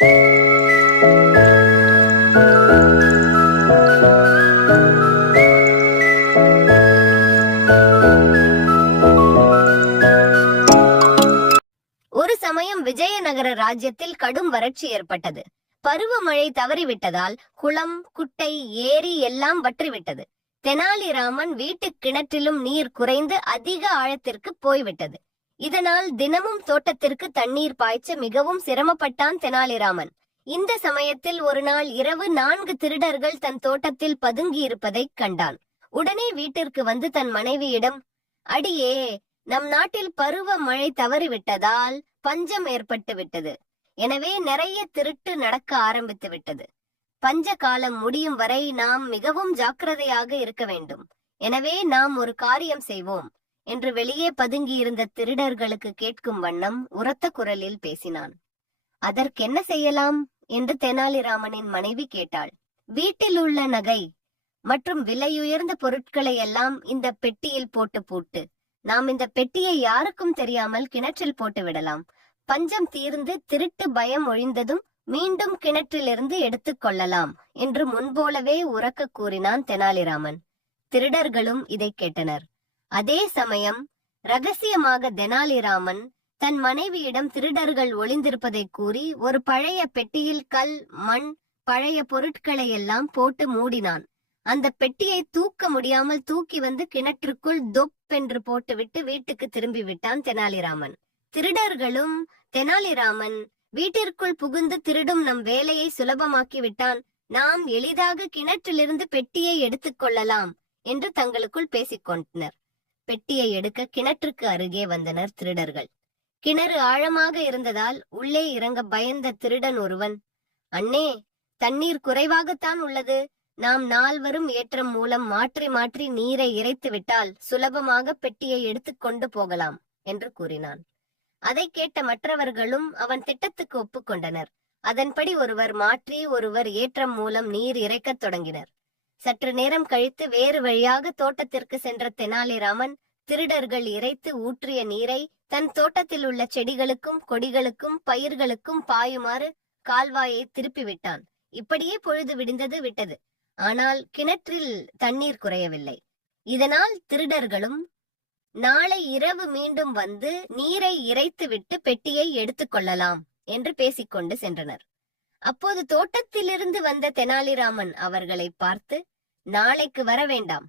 ஒரு சமயம் விஜயநகர ராஜ்யத்தில் கடும் வறட்சி ஏற்பட்டது. பருவமழை தவறிவிட்டதால் குளம், குட்டை, ஏரி எல்லாம் வற்றிவிட்டது. தெனாலிராமன் வீட்டு கிணற்றிலும் நீர் குறைந்து அதிக ஆழத்திற்கு போய்விட்டது. இதனால் தினமும் தோட்டத்திற்கு தண்ணீர் பாய்ச்ச மிகவும் சிரமப்பட்டான் தெனாலிராமன். இந்த சமயத்தில் ஒரு நாள் இரவு 4 திருடர்கள் தன் தோட்டத்தில் பதுங்கி இருப்பதைக் கண்டான். உடனே வீட்டிற்கு வந்து தன் மனைவியிடம், அடியே, நம் நாட்டில் பருவ மழை தவறிவிட்டதால் பஞ்சம் ஏற்பட்டு விட்டது. எனவே நிறைய திருட்டு நடக்க ஆரம்பித்து விட்டது. பஞ்ச காலம் முடியும் வரை நாம் மிகவும் ஜாக்கிரதையாக இருக்க வேண்டும். எனவே நாம் ஒரு காரியம் செய்வோம் என்று வெளியே பதுங்கியிருந்த திருடர்களுக்கு கேட்கும் வண்ணம் உரத்த குரலில் பேசினான். அதற்கென்ன செய்யலாம் என்று தெனாலிராமனின் மனைவி கேட்டாள். வீட்டில் உள்ள நகை மற்றும் விலையுயர்ந்த பொருட்களை எல்லாம் இந்த பெட்டியில் போட்டு நாம் இந்த பெட்டியை யாருக்கும் தெரியாமல் கிணற்றில் போட்டு விடலாம். பஞ்சம் தீர்ந்து திருட்டு பயம் ஒழிந்ததும் மீண்டும் கிணற்றிலிருந்து எடுத்துக் கொள்ளலாம் என்று முன்போலவே உரக்க கூறினான் தெனாலிராமன். திருடர்களும் இதை கேட்டனர். அதே சமயம் ரகசியமாக தெனாலிராமன் தன் மனைவியிடம் திருடர்கள் ஒளிந்திருப்பதை கூறி ஒரு பழைய பெட்டியில் கல், மண், பழைய பொருட்களை எல்லாம் போட்டு மூடினான். அந்த பெட்டியை தூக்க முடியாமல் தூக்கி வந்து கிணற்றுக்குள் தொப் என்று போட்டுவிட்டு வீட்டுக்கு திரும்பி விட்டான் தெனாலிராமன். திருடர்களும் தெனாலிராமன் வீட்டிற்குள் புகுந்து திருடும் நம் வேலையை சுலபமாக்கி விட்டான், நாம் எளிதாக கிணற்றிலிருந்து பெட்டியை எடுத்துக் கொள்ளலாம் என்று தங்களுக்குள் பேசிக்கொண்டனர். பெட்டியை எடுக்க கிணற்றுக்கு அருகே வந்தனர் திருடர்கள். கிணறு ஆழமாக இருந்ததால் உள்ளே இறங்க பயந்த திருடன் ஒருவன், அண்ணே, தண்ணீர் குறைவாகத்தான் உள்ளது. நாம் நால்வரும் ஏற்றம் மூலம் மாற்றி மாற்றி நீரை இறைத்து விட்டால் சுலபமாக பெட்டியை எடுத்துக்கொண்டு போகலாம் என்று கூறினான். அதை கேட்ட மற்றவர்களும் அவன் திட்டத்துக்கு ஒப்புக்கொண்டனர். அதன்படி ஒருவர் மாற்றி ஒருவர் ஏற்றம் மூலம் நீர் இறைக்கத் தொடங்கினர். சற்று நேரம் கழித்து வேறு வழியாக தோட்டத்திற்கு சென்ற தெனாலிராமன் திருடர்கள் இறைத்து ஊற்றிய நீரை தன் தோட்டத்தில் உள்ள செடிகளுக்கும் கொடிகளுக்கும் பயிர்களுக்கும் பாயுமாறு கால்வாயை திருப்பி விட்டான். இப்படியே பொழுது விட்டது. ஆனால் கிணற்றில் தண்ணீர் குறையவில்லை. இதனால் திருடர்களும் நாளை இரவு மீண்டும் வந்து நீரை இறைத்துவிட்டு பெட்டியை எடுத்துக் கொள்ளலாம் என்று பேசிக்கொண்டு சென்றனர். அப்போது தோட்டத்திலிருந்து வந்த தெனாலிராமன் அவர்களை பார்த்து, நாளைக்கு வர வேண்டாம்.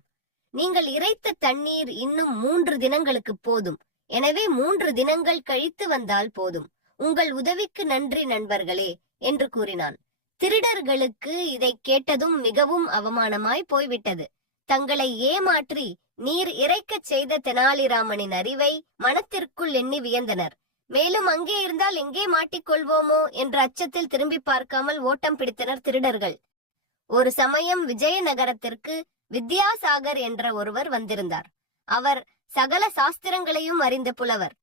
நீங்கள் இறைத்த தண்ணீர் இன்னும் 3 தினங்களுக்கு போதும். எனவே 3 தினங்கள் கழித்து வந்தால் போதும். உங்கள் உதவிக்கு நன்றி நண்பர்களே என்று கூறினான். திருடர்களுக்கு இதை கேட்டதும் மிகவும் அவமானமாய் போய்விட்டது. தங்களை ஏமாற்றி நீர் இறைக்கச் செய்த தெனாலிராமனின் அறிவை மனத்திற்குள் எண்ணி வியந்தனர். மேலும் அங்கே இருந்தால் எங்கே மாட்டிக்கொள்வோமோ என்ற அச்சத்தில் திரும்பி பார்க்காமல் ஓட்டம் பிடித்தனர் திருடர்கள். ஒரு சமயம் விஜயநகரத்திற்கு வித்யாசாகர் என்ற ஒருவர் வந்திருந்தார். அவர் சகல சாஸ்திரங்களையும் அறிந்த புலவர்.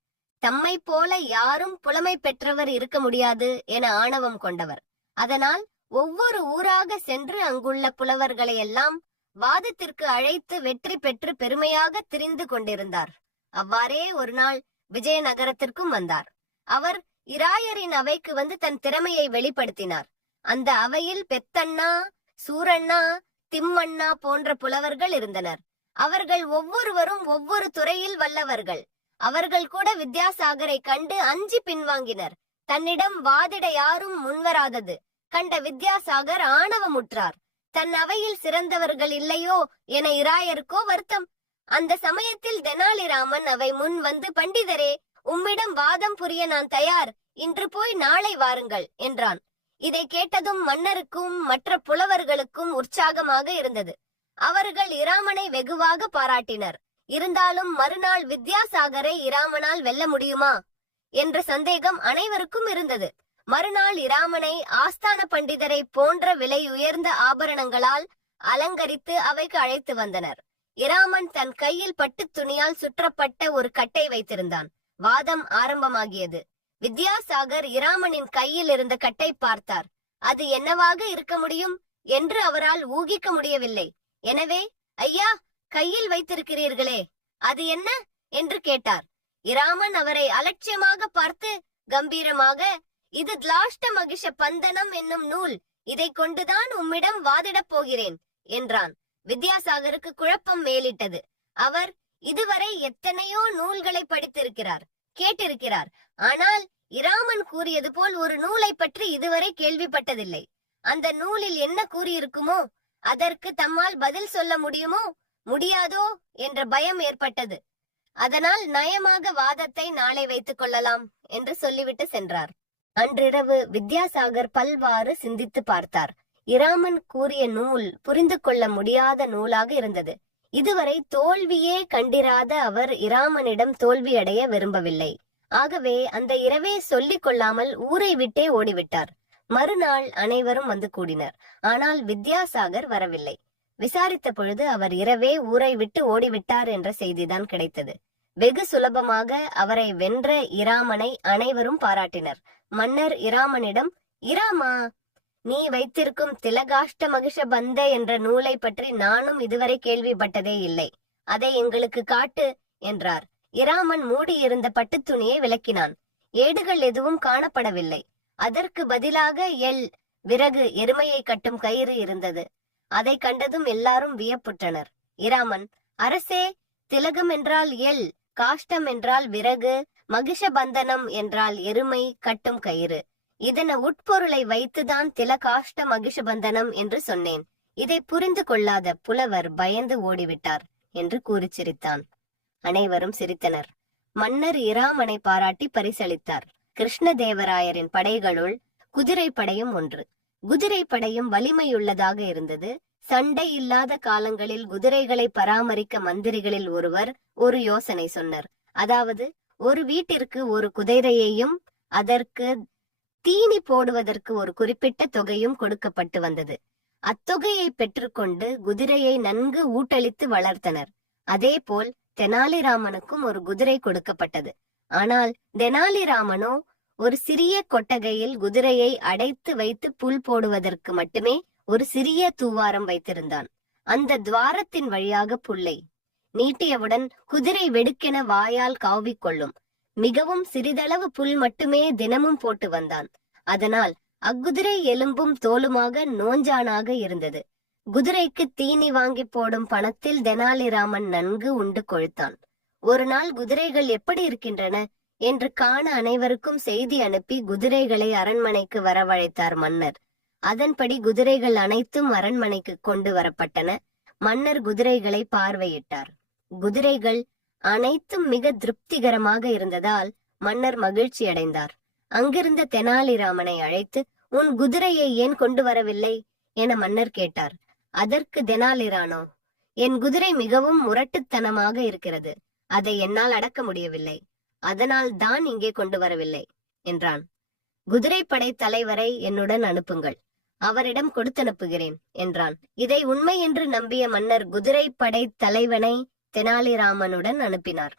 தம்மை போல யாரும் புலமை பெற்றவர் இருக்க முடியாது என ஆணவம் கொண்டவர். அதனால் ஒவ்வொரு ஊராக சென்று அங்குள்ள புலவர்களை எல்லாம் வாதத்திற்கு அழைத்து வெற்றி பெற்று பெருமையாக திரிந்து கொண்டிருந்தார். அவ்வாறே ஒரு நாள் விஜயநகரத்திற்கும் வந்தார். அவர் இராயரின் அவைக்கு வந்து தன் திறமையை வெளிப்படுத்தினார். அந்த அவையில் பெத்தண்ணா, சூரண்ணா, திம்மண்ணா போன்ற புலவர்கள் இருந்தனர். அவர்கள் ஒவ்வொருவரும் ஒவ்வொரு துறையில் வல்லவர்கள். அவர்கள் கூட வித்யாசாகரை கண்டு அஞ்சி பின்வாங்கினர். தன்னிடம் வாதிட யாரும் முன்வராதது கண்ட வித்யாசாகர் ஆணவமுற்றார். தன் அவையில் சிறந்தவர்கள் இல்லையோ என இராயருக்கோ வருத்தம். அந்த சமயத்தில் தெனாலிராமன் அவை முன் வந்து, பண்டிதரே, உம்மிடம் வாதம் புரிய நான் தயார். இன்று போய் நாளை வாருங்கள் என்றான். இதை கேட்டதும் மன்னருக்கும் மற்ற புலவர்களுக்கும் உற்சாகமாக இருந்தது. அவர்கள் இராமனை வெகுவாக பாராட்டினர். இருந்தாலும் மறுநாள் வித்யாசாகரை இராமனால் வெல்ல முடியுமா என்ற சந்தேகம் அனைவருக்கும் இருந்தது. மறுநாள் இராமனை ஆஸ்தான பண்டிதரை போன்ற விலை உயர்ந்த ஆபரணங்களால் அலங்கரித்து அவைக்கு அழைத்து வந்தனர். இராமன் தன் கையில் பட்டு துணியால் சுற்றப்பட்ட ஒரு கட்டை வைத்திருந்தான். வாதம் ஆரம்பமாகியது. வித்யாசாகர் இராமனின் கையில் இருந்த கட்டை பார்த்தார். அது என்னவாக இருக்க முடியும் என்று அவரால் ஊகிக்க முடியவில்லை. எனவே, ஐயா, கையில் வைத்திருக்கிறீர்களே, அது என்ன என்று கேட்டார். இராமன் அவரை அலட்சியமாக பார்த்து கம்பீரமாக, இது திலாஷ்ட மகிஷ பந்தனம் என்னும் நூல். இதை கொண்டுதான் உம்மிடம் வாதிடப் போகிறேன் என்றான். வித்யாசாகருக்கு குழப்பம் மேலிட்டது. அவர் இதுவரை எத்தனையோ நூல்களை படித்திருக்கிறார், கேட்டிருக்கிறார். ஆனால் இராமன் கூறியது போல் ஒரு நூலை பற்றி இதுவரை கேள்விப்பட்டதில்லை. அந்த நூலில் என்ன கூறியிருக்குமோ, அதற்கு தம்மால் பதில் சொல்ல முடியுமோ முடியாதோ என்ற பயம் ஏற்பட்டது. அதனால் நயமாக வாதத்தை நாளை வைத்துக் கொள்ளலாம் என்று சொல்லிவிட்டு சென்றார். அன்றிரவு வித்யாசாகர் பல்வாறு சிந்தித்து பார்த்தார். இராமன் கூறிய நூல் புரிந்து கொள்ள முடியாத நூலாக இருந்தது. இதுவரை தோல்வியே கண்டிராத அவர் இராமனிடம் தோல்வியடைய விரும்பவில்லை. ஆகவே அந்த இரவே சொல்லிக் கொள்ளாமல் ஊரை விட்டே ஓடிவிட்டார். மறுநாள் அனைவரும் வந்து கூடினர். ஆனால் வித்யாசாகர் வரவில்லை. விசாரித்த பொழுது அவர் இரவே ஊரை விட்டு ஓடிவிட்டார் என்ற செய்திதான் கிடைத்தது. வெகு சுலபமாக அவரை வென்ற இராமனை அனைவரும் பாராட்டினர். மன்னர் இராமனிடம், இராமா, நீ வைத்திருக்கும் திலகாஷ்ட மகிஷ பந்த என்ற நூலை பற்றி நானும் இதுவரை கேள்விப்பட்டதே இல்லை. அதை எங்களுக்கு காட்டு என்றார். இராமன் மூடியிருந்த பட்டுத் துணியை விளக்கினான். ஏடுகள் எதுவும் காணப்படவில்லை. அதற்கு பதிலாக விறகு, எருமையை கட்டும் கயிறு இருந்தது. அதை கண்டதும் எல்லாரும் வியப்புற்றனர். இராமன், அரசே, திலகம் என்றால் காஷ்டம் என்றால் விறகு, மகிஷபந்தனம் என்றால் எருமை கட்டும் கயிறு. இதன உட்பொருளை வைத்துதான் திலகாஷ்ட மகிஷபந்தனம் என்று சொன்னேன். இதை புரிந்து கொள்ளாத புலவர் பயந்து ஓடிவிட்டார் என்று கூறி சிரித்தான். அனைவரும் சிரித்தனர். மன்னர் இராமனை பாராட்டி பரிசளித்தார். கிருஷ்ணதேவராயரின் படைகளுள் குதிரை படையும் ஒன்று. குதிரை படையும் வலிமையுள்ளதாக இருந்தது. சண்டை இல்லாத காலங்களில் குதிரைகளை பராமரிக்க மந்திரிகளில் ஒருவர் ஒரு யோசனை சொன்னார். அதாவது, ஒரு வீட்டிற்கு ஒரு குதிரையையும் அதற்கு தீனி போடுவதற்கு ஒரு குறிப்பிட்ட தொகையும் கொடுக்கப்பட்டு வந்தது. அத்தொகையை பெற்றுக்கொண்டு குதிரையை நன்கு ஊட்டளித்து வளர்த்தனர். அதேபோல் தெனாலிராமனுக்கும் ஒரு குதிரை கொடுக்கப்பட்டது. ஆனால் தெனாலிராமனோ ஒரு சிறிய கொட்டகையில் குதிரையை அடைத்து வைத்து புல் போடுவதற்கு மட்டுமே ஒரு சிறிய தூவாரம் வைத்திருந்தான். அந்த துவாரத்தின் வழியாக புல்லை நீட்டியவுடன் குதிரை வெடுக்கென வாயால் காவிக்கொள்ளும். மிகவும் சிறிதளவு புல் மட்டுமே தினமும் போட்டு வந்தான். அதனால் அக்குதிரை எலும்பும் தோலுமாக நோஞ்சானாக இருந்தது. குதிரைக்கு தீனி வாங்கி போடும் பணத்தில் தெனாலிராமன் நன்கு உண்டு கொழுத்தான். ஒரு நாள் குதிரைகள் எப்படி இருக்கின்றன என்று காண அனைவருக்கும் செய்தி அனுப்பி குதிரைகளை அரண்மனைக்கு வரவழைத்தார் மன்னர். அதன்படி குதிரைகள் அனைத்தும் அரண்மனைக்கு கொண்டு வரப்பட்டன. மன்னர் குதிரைகளை பார்வையிட்டார். குதிரைகள் அனைத்தும் மிக திருப்திகரமாக இருந்ததால் மன்னர் மகிழ்ச்சி அடைந்தார். அங்கிருந்த தெனாலிராமனை அழைத்து, உன் குதிரையை ஏன் கொண்டு வரவில்லை என மன்னர் கேட்டார். அதற்கு தெனாலிரானோ, என் குதிரை மிகவும் முரட்டுத்தனமாக இருக்கிறது. அதை என்னால் அடக்க முடியவில்லை. அதனால் தான் இங்கே கொண்டு வரவில்லை என்றான். குதிரைப்படை தலைவரை என்னுடன் அனுப்புங்கள், அவரிடம் கொடுத்தனுப்புகிறேன் என்றான். இதை உண்மை என்று நம்பிய மன்னர் குதிரைப்படை தலைவனை தெனாலிராமனுடன் அனுப்பினார்.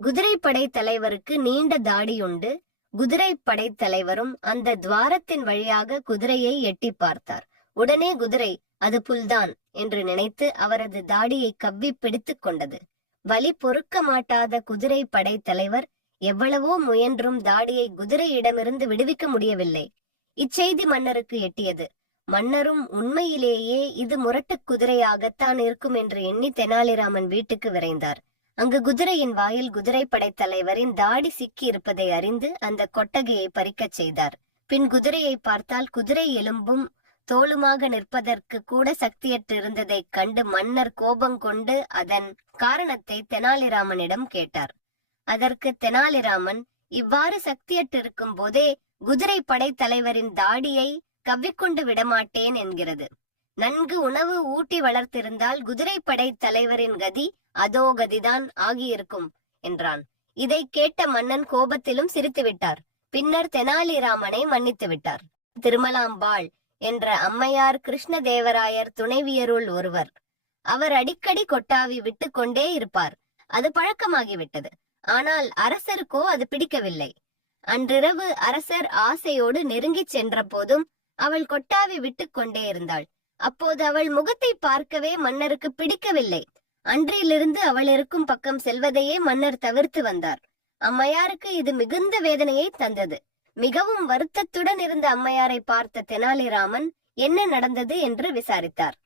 குதிரைப்படை தலைவருக்கு நீண்ட தாடியுண்டு. குதிரைப்படை தலைவரும் அந்த துவாரத்தின் வழியாக குதிரையை எட்டி பார்த்தார். உடனே குதிரை அது புல்தான் என்று நினைத்து அவரது தாடியை கவ்வி பிடித்துக் கொண்டது. வலி பொறுக்க மாட்டாத குதிரை படை தலைவர் எவ்வளவோ முயன்றும் தாடியை குதிரையிடமிருந்து விடுவிக்க முடியவில்லை. இச்செய்தி மன்னருக்கு எட்டியது. மன்னரும் உண்மையிலேயே இது முரட்டு குதிரையாகத்தான் இருக்கும் என்று எண்ணி தெனாலிராமன் வீட்டுக்கு விரைந்தார். அங்கு குதிரையின் வாயில் குதிரைப்படை தலைவரின் தாடி சிக்கி இருப்பதை அறிந்து அந்த கொட்டகையை பறிக்கச் செய்தார். பின் குதிரையை பார்த்தால் குதிரை எலும்பும் தோளுமாக நிற்பதற்கு கூட சக்தியற்றிருந்ததை கண்டு மன்னர் கோபம் கொண்டு அதன் காரணத்தை தெனாலிராமனிடம் கேட்டார். அதற்கு தெனாலிராமன், இவ்வாறு சக்தியற்றிருக்கும் போதே குதிரை படை தலைவரின் தாடியை கவ்விக்கொண்டு விடமாட்டேன் என்கிறது. நன்கு உணவு ஊட்டி வளர்த்திருந்தால் குதிரை படை தலைவரின் கதி அதோ கதிதான் ஆகியிருக்கும் என்றான். இதை கேட்ட மன்னன் கோபத்திலும் சிரித்துவிட்டார். பின்னர் தெனாலிராமனை மன்னித்து விட்டார். திருமலாம்பாள் என்ற அம்மையார் கிருஷ்ணதேவராயர் துணைவியருள் ஒருவர். அவர் அடிக்கடி கொட்டாவி விட்டு கொண்டே இருப்பார். அது பழக்கமாகிவிட்டது. ஆனால் அரசருக்கோ அது பிடிக்கவில்லை. அன்றிரவு அரசர் ஆசையோடு நெருங்கிச் சென்ற போதும் அவள் கொட்டாவி விட்டு கொண்டே இருந்தாள். அப்போது அவள் முகத்தை பார்க்கவே மன்னருக்கு பிடிக்கவில்லை. அன்றிலிருந்து அவள் இருக்கும் பக்கம் செல்வதையே மன்னர் தவிர்த்து வந்தார். அம்மையாருக்கு இது மிகுந்த வேதனையை தந்தது. மிகவும் வருத்தத்துடன் இருந்த அம்மையாரை பார்த்த தெனாலிராமன் என்ன நடந்தது என்று விசாரித்தார்.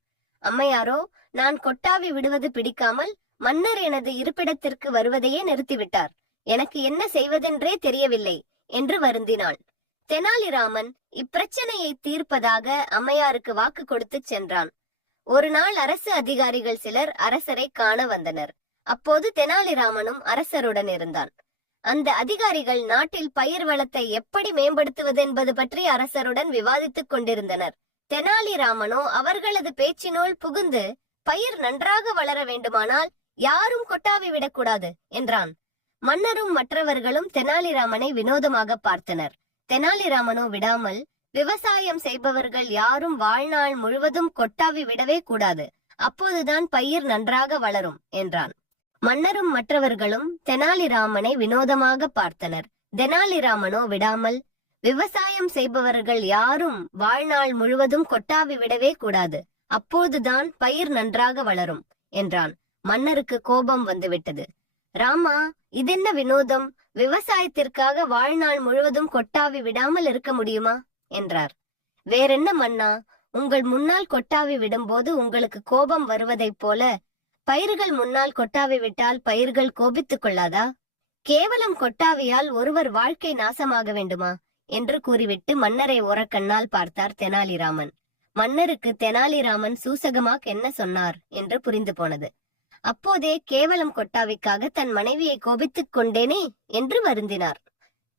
அம்மையாரோ, நான் கொட்டாவி விடுவது பிடிக்காமல் மன்னர் எனது இருப்பிடத்திற்கு வருவதையே நிறுத்திவிட்டார். எனக்கு என்ன செய்வதென்றே தெரியவில்லை என்று வருந்தினாள். தெனாலிராமன் இப்பிரச்சனையை தீர்ப்பதாக அம்மையாருக்கு வாக்கு கொடுத்து சென்றான். ஒரு நாள் அரசு அதிகாரிகள் சிலர் அரசரை காண வந்தனர். அப்போது தெனாலிராமனும் அரசருடன் இருந்தான். அந்த அதிகாரிகள் நாட்டில் பயிர் வளத்தை எப்படி மேம்படுத்துவது என்பது பற்றி அரசருடன் விவாதித்துக் கொண்டிருந்தனர். தெனாலிராமனோ அவர்களது பேச்சினுள் புகுந்து, பயிர் நன்றாக வளர வேண்டுமானால் யாரும் கொட்டாவி விடக்கூடாது என்றான். மன்னரும் மற்றவர்களும் தெனாலிராமனை வினோதமாக பார்த்தனர். தெனாலிராமனோ விடாமல், விவசாயம் செய்பவர்கள் யாரும் வாழ்நாள் முழுவதும் கொட்டாவி விடவே கூடாது, அப்போதுதான் பயிர் நன்றாக வளரும் என்றான். மன்னரும் மற்றவர்களும் தெனாலிராமனை வினோதமாக பார்த்தனர். தெனாலிராமனோ விடாமல், விவசாயம் செய்பவர்கள் யாரும் வாழ்நாள் முழுவதும் கொட்டாவி விடவே கூடாது, அப்போதுதான் பயிர் நன்றாக வளரும் என்றான். மன்னருக்கு கோபம் வந்துவிட்டது. ராமா, இதென்ன வினோதம்? விவசாயத்திற்காக வாழ்நாள் முழுவதும் கொட்டாவி விடாமல் இருக்க முடியுமா என்றார். வேறென்ன மன்னா, உங்கள் முன்னால் கொட்டாவி விடும்போது உங்களுக்கு கோபம் வருவதைப் போல பயிர்கள் முன்னால் கொட்டாவி விட்டால் பயிர்கள் கோபித்துக் கொள்ளாதா? கேவலம் கொட்டாவியால் ஒருவர் வாழ்க்கை நாசமாக வேண்டுமா என்று கூறிவிட்டு மன்னரை ஓரக்கண்ணால் பார்த்தார் தெனாலிராமன். மன்னருக்கு தெனாலிராமன் சூசகமாக என்ன சொன்னார் என்று புரிந்து போனது. அப்போதே கேவலம் கொட்டாவிக்காக தன் மனைவியை கோபித்துக் கொண்டேனே என்று வருந்தினார்.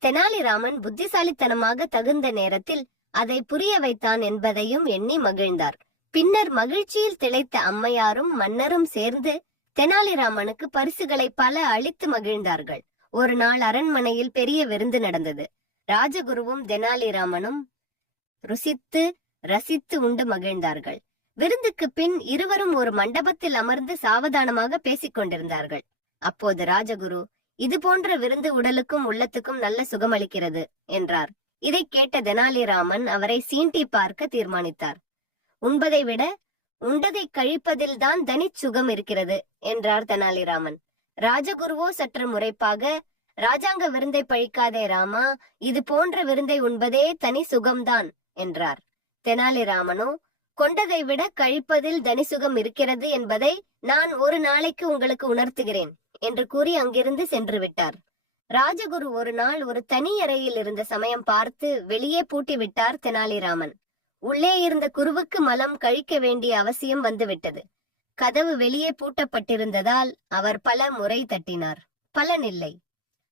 தெனாலிராமன் புத்திசாலித்தனமாக தகுந்த நேரத்தில் அதை புரிய வைத்தான் என்பதையும் எண்ணி மகிழ்ந்தார். பின்னர் மகிழ்ச்சியில் திளைத்த அம்மையாரும் மன்னரும் சேர்ந்து தெனாலிராமனுக்கு பரிசுகளை பல அளித்து மகிழ்ந்தார்கள். ஒரு நாள் அரண்மனையில் பெரிய விருந்து நடந்தது. ராஜகுருவும் தெனாலிராமனும் ருசித்து ரசித்து உண்டு மகிழ்ந்தார்கள். விருந்துக்கு பின் இருவரும் ஒரு மண்டபத்தில் அமர்ந்து சாவதானமாக பேசிக் கொண்டிருந்தார்கள். அப்போது ராஜகுரு, இது போன்ற விருந்து உடலுக்கும் உள்ளத்துக்கும் நல்ல சுகமளிக்கிறது என்றார். இதை கேட்ட தெனாலிராமன் அவரை சீண்டி பார்க்க தீர்மானித்தார். உண்பதை விட உண்டதை கழிப்பதில்தான் தனிச் சுகம் இருக்கிறது என்றார் தெனாலிராமன். ராஜகுருவோ சற்று முறைப்பாக, ராஜாங்க விருந்தை பழிக்காதே ராமா, இது போன்ற விருந்தை உண்பதே தனி சுகம்தான் என்றார். தெனாலிராமனோ, கொண்டதை விட கழிப்பதில் தனி சுகம் இருக்கிறது என்பதை நான் ஒரு நாளைக்கு உங்களுக்கு உணர்த்துகிறேன் என்று கூறி அங்கிருந்து சென்று விட்டார். ராஜகுரு ஒரு நாள் ஒரு தனி அறையில் இருந்த சமயம் பார்த்து வெளியே பூட்டி விட்டார் தெனாலிராமன். உள்ளே இருந்த குருவுக்கு மலம் கழிக்க வேண்டிய அவசியம் வந்துவிட்டது. கதவு வெளியே பூட்டப்பட்டிருந்ததால் அவர் பல முறை தட்டினார். பலனில்லை.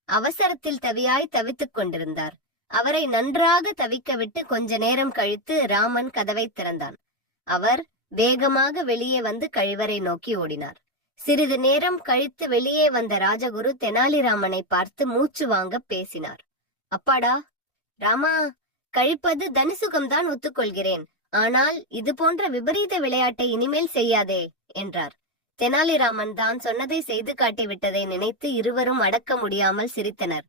அவசரத்தில் தவியாய் தவித்துக் கொண்டிருந்தார். அவரை நன்றாக தவிக்க விட்டு கொஞ்ச நேரம் கழித்து ராமன் கதவை திறந்தான். அவர் வேகமாக வெளியே வந்து கழிவறை நோக்கி ஓடினார். சிறிது நேரம் கழித்து வெளியே வந்த ராஜகுரு தெனாலிராமனை பார்த்து மூச்சு வாங்க பேசினார். அப்பாடா ராமா, கழிப்பது தனிசுகம்தான் ஒத்துக்கொள்கிறேன். ஆனால் இது போன்ற விபரீத விளையாட்டை இனிமேல் செய்யாதே என்றார். தெனாலிராமன் தான் சொன்னதை செய்து காட்டிவிட்டதை நினைத்து இருவரும் அடக்க முடியாமல் சிரித்தனர்.